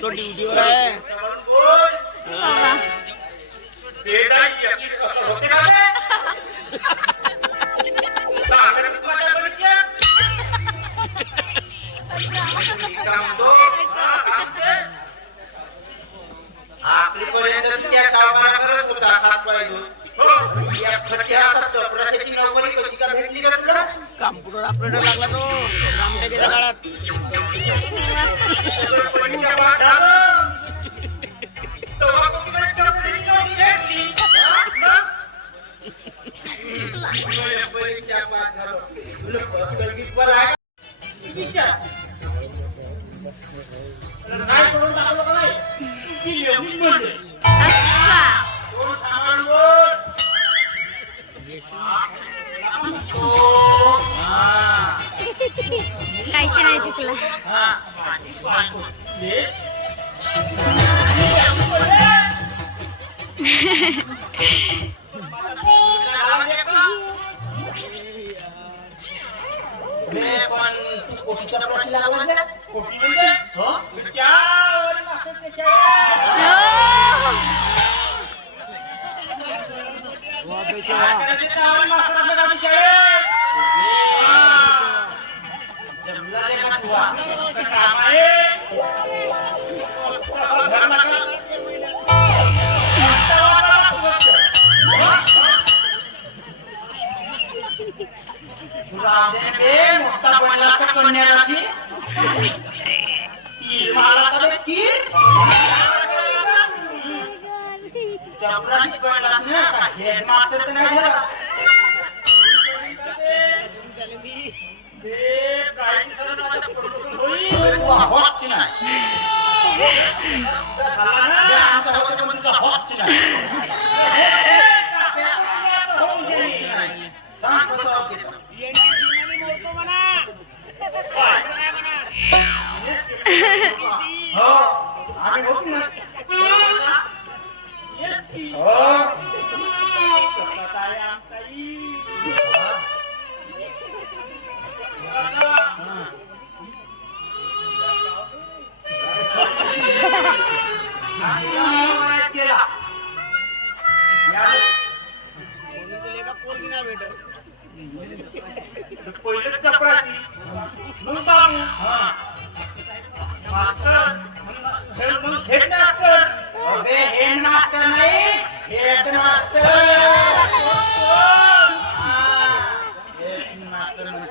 तो ड्यूटी हो रहा है बेटा ये अपनी कसम होते ना सागर में तुम्हारा बच्चा अच्छा काम दो कॉम्प्युटर ऑपरेटर लागला तो रामटेकीच्या काळात परीक्षा पास Yeah. কন্যা রাশি? কি চপরাশি কন্যা রাশি হ্যাঁ, না হেডমাস্টার তো নাই ধরা। হচ্ছে না। 어, 안에 먹히나? 어.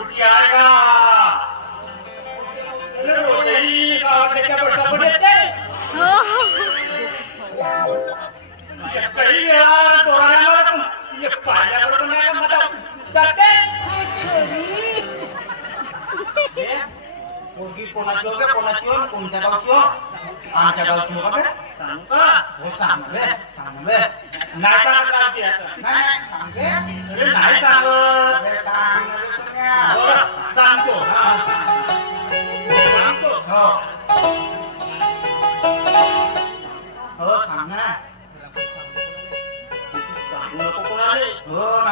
पोरगी आहे का? अरे रोजही गावाकडच्या बटाबट येते. हो काही वेळा डोळ्याला मला पण तिने पाण्याबरोबर नाही का मला चालते. हे, पोरगी कोणाची हो बे, कोणाची हो कोणत्या गावची हो आमच्या गावची हो का बे सांग का हो सांग बे सांग बे नाही सांगत राहते आता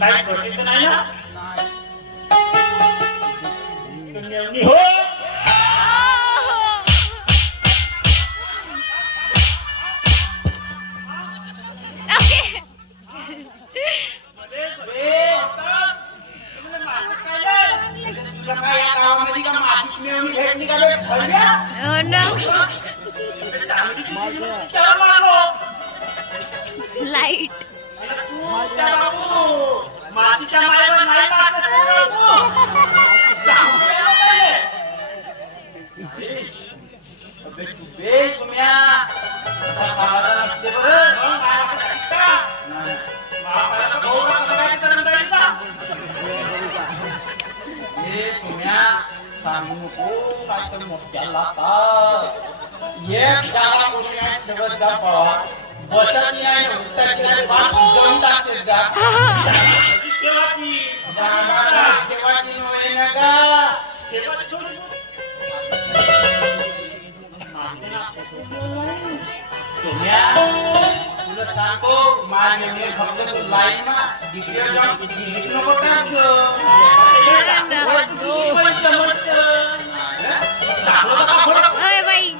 काही प्रसिद्ध नाही ना लाइट. सांगू नको काय तर मोठ्याला एक जागा कोणी ठेवत बसत नाही. केव्हाची जाणारा केव्हाची नव्हे ना गा केव्हाची थोडी तुला सांगतो माने फक्त तू लाईन मा डिग्रीवर जाऊन डिग्री नको टाकतो बाई